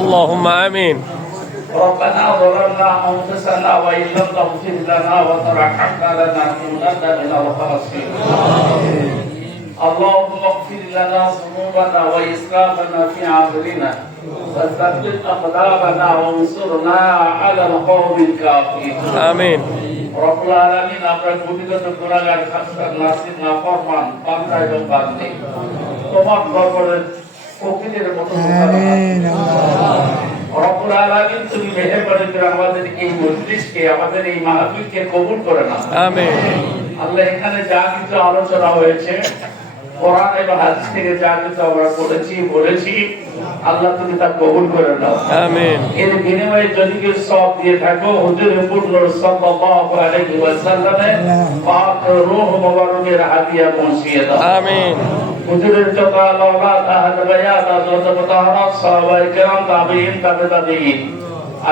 اللهم آمين. ربنا ظلمنا أنفسنا وإن لم تغفر لنا وترحمنا لنكونن من الخاسرين. اللهم اغفر لنا ذنوبنا وإسرافنا في أمرنا وثبت أقدامنا وانصرنا على القوم الكافرين. آمين. রব্বুল আলামিন আমরা গুণিত গুনাহগার খাসসার নাসির নাফরমান বান্দা এবং বান্দী তোমার দরবারে ফকিরের মতো আমিন। রব্বুল আলামিন তুমি মেহেরবানি করে আমাদের এই মজলিসকে আমাদের এই মাহফিলকে কবুল করে নাও। আমিন। আল্লাহ এখানে যা কিছু আলোচনা হয়েছে কোরআন এবং হাদিস থেকে যা কিছু আমরা বলেছি আল্লাহ তুমি তা কবুল করে নাও। আমিন। এর বিনিময়ে যদি কেউ সওয়াব দিয়ে থাকো হুজুর পূর্ণ সাল্লাল্লাহু আলাইহি ওয়াসাল্লামের পাক রূহ মুবারকের হাদিয়া পৌঁছিয়ে দাও। আমিন। হুজুরের যত আওলাদ আহলে বায়াত যত মুতাহারাত সাহাবায়ে কেরাম তাবেঈন তাবেঈন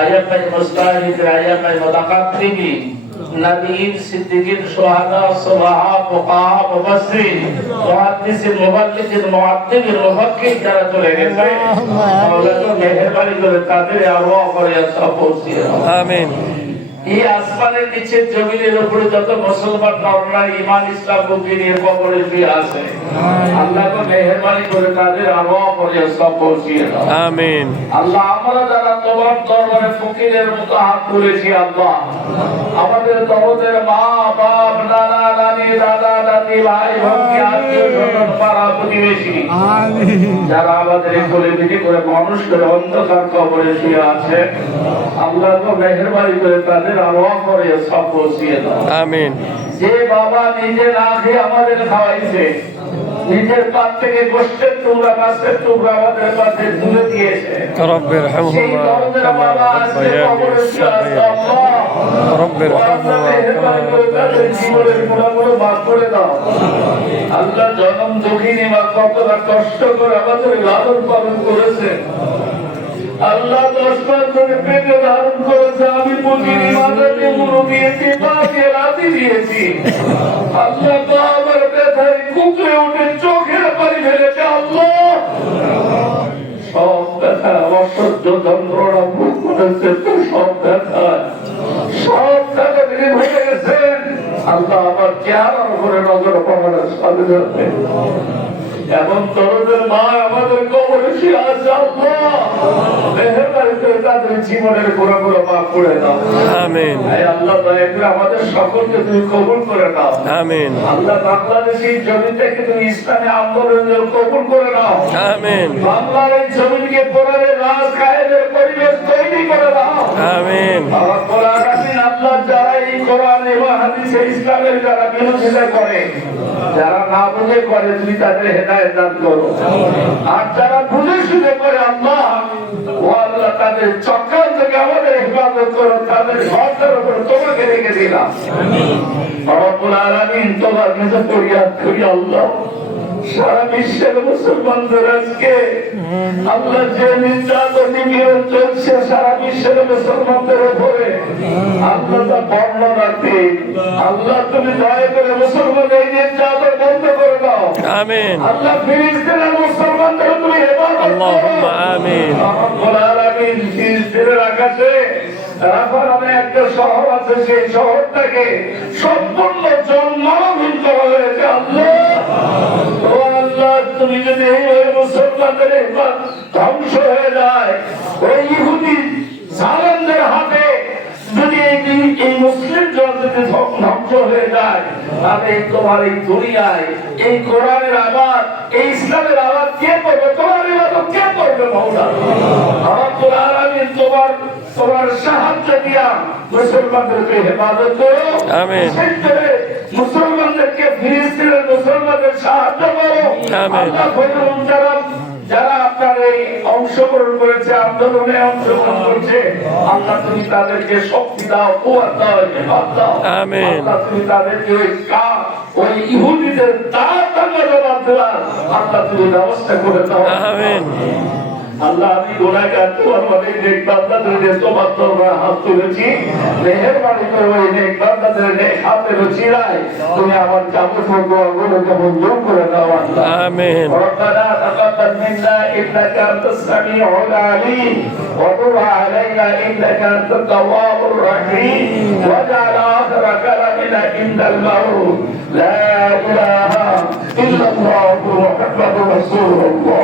আয়াতায়ে মুস্তাহিদ আয়াতায়ে মুতাকাদ্দিমিন নবীন সিদ্দিকিন শুহাদা সুলাহা ফুকাহা মুফাসসিরিন মুহাদ্দিসিন মুবাল্লিগিন মুআদ্দিবিন মুফাক্কির যারা চলে গেছে আল্লাহ তো মেহেরবানি করে তাদের আরওয়াহ করে সব পৌঁছিয়ে দাও। আমিন। এই আসমানের নিচে জমিনের উপরে যত মুসলমান নররা ঈমান ইসলাম বুকে নিয়ে কবরে শুয়ে আছে আল্লাহ তো মেহেরবানি করে তাদের আরওয়াহ করে সব পৌঁছিয়ে দাও। আমিন। আল্লাহ আমরা যারা তোমার দরবারে ফকিরের মতো হাত তুলেছি আল্লাহ আমাদের দরদের মা বাপ নানা নানি দাদা দাদি ভাই ভক্তি আত্মীয় স্বজন পাড়া প্রতিবেশী যারা আমাদের কোলে পিঠে করে মানুষ করে অন্ধকার কবরে শুয়ে আছে আল্লাহ তো মেহেরবানি করে তাদের আরওয়াহ করে সব পৌঁছিয়ে দাও। আমিন। যে বাবা নিজে না খেয়ে আমাদের খাওয়াইছে নিজের পাত থেকে গোষ্ঠের টুকরা মাছের টুকরা আমাদের পাশে তুলে দিয়েছে رب ارحمهما كما ربياني صغيرا رب ارحمهما كما আল্লাহ জনম দুঃখিনী মা কতটা কষ্ট করে আমাদের লালন পালন করেছে আল্লাহ 10 মাস ধরে পেটে ধারণ করেছে আমি বুঝিনি মাথাতে মুড়ো দিয়েছি পাকে রাতি দিয়েছি আল্লাহ তো আমার ব্যথায় কুকড়ে উঠে চোখের পানি ফেলেছে আল্লাহ সব ব্যথা অসহ্য যন্ত্রণা ভোগ করেছে সব ব্যথা থেকে ভেঙে গেছেন আল্লাহ আমার চেহারার উপরে নজর পড়ার সাথে সাথে এমন তরুণের মা আমাদের কবরে শুয়ে আছে আল্লাহ মেহেরবানি করে তাদের জীবনের গুনাহগুলো মাফ করে দাও। আমিন। হে আল্লাহ দয়া করে আমাদের সকলকে তুমি কবুল করে নাও। আমিন। আল্লাহ বাংলাদেশী জমি থেকে তুমি ইসলামী আন্দোলনের কবুল করে নাও। আমিন। বাংলার এই জমিকে কোরআনের রাজ কায়েমের পরিবেশ তৈরি করে দাও। আমিন। আল্লাহ যারা এই কোরআন এবং হাদিসে ইসলামের যারা বিরোধিতা করে যারা না বুঝে করে তুমি তাদের হেদায়েত দান করো আর যারা বুঝে শুনে করে আল্লাহ ও আল্লাহ তাদের চক্রান্ত থেকে আমাদের হেফাজত করো তাদের ঘরটার উপর তোমাকে রেখে দিলাম রব্বুল আলামিন তোমার কাছে ফরিয়াদ করি আল্লাহ সারা বিশ্বের মুসলমানদের আজকে আল্লাহ যে নির্যাতন নিপীড়ন চলছে সারা বিশ্বের মুসলমানদের উপরে আল্লাহ তা বন্ধ রাখতে আল্লাহ তুমি দয়া করে মুসলমানদের এই নির্যাতন বন্ধ করে দাও। আমিন। আল্লাহ ফিলিস্তিনের মুসলমানদের তুমি হেফাজত করো। আল্লাহুম্মা আমিন। রব্বুল আলামিন ফিলিস্তিনের আকাশে রাফা নামে একটা শহর আছে সেই শহরটাকে সম্পূর্ণ জনমানবহীন করা হয়েছে আল্লাহ ও আল্লাহ তুমি যদি এই মুসলমানদের ধ্বংস হয়ে যায় ওই ইহুদি জালেমদের হাতে যদি এই মুসলিম যদি ধ্বংস হয়ে যায় তাহলে তোমার এই দুনিয়ায় এই কোরআনের আবাদ এই ইসলামের আবাদ কে করবে তোমার ইবাদত কে করবে মওলা রব্বুল আলামিন তোমার সাহায্য দিয়া মুসলমানদেরকে হেফাজত করো। আমিন। মুসলমানদেরকে ফিলিস্তিনের মুসলমানদের সাহায্য করো। আমিন। যারা আপনার এই অংশগ্রহণ করেছে আন্দোলনে অংশগ্রহণ করছে আল্লাহ তুমি তাদেরকে শক্তি দাও কুওয়াত দাও হিম্মত দাও। আমিন। আল্লাহ তুমি তাদেরকে ওই ইহুদিদের দাঁত ভাঙা জবাব দেওয়ার আল্লাহ তুমি ব্যবস্থা করে দাও। আমিন। আল্লাহ আমি গুনাহগার, তোমার অনেক নেক বান্দাদের যে তোমার দরবারে হাত তুলেছি, মেহেরবানি করে ওই নেক বান্দাদের নেক হাতের উচিলায় তুমি আমার যাবতীয় দোয়াগুলোকে মঞ্জুর করে দাও আল্লাহ। آمين. ربنا تقبل منا انك انت السميع العليم وتب علينا انك انت التواب الرحيم واجعل اخر كلامنا عند الموت لا اله الا الله محمد رسول الله.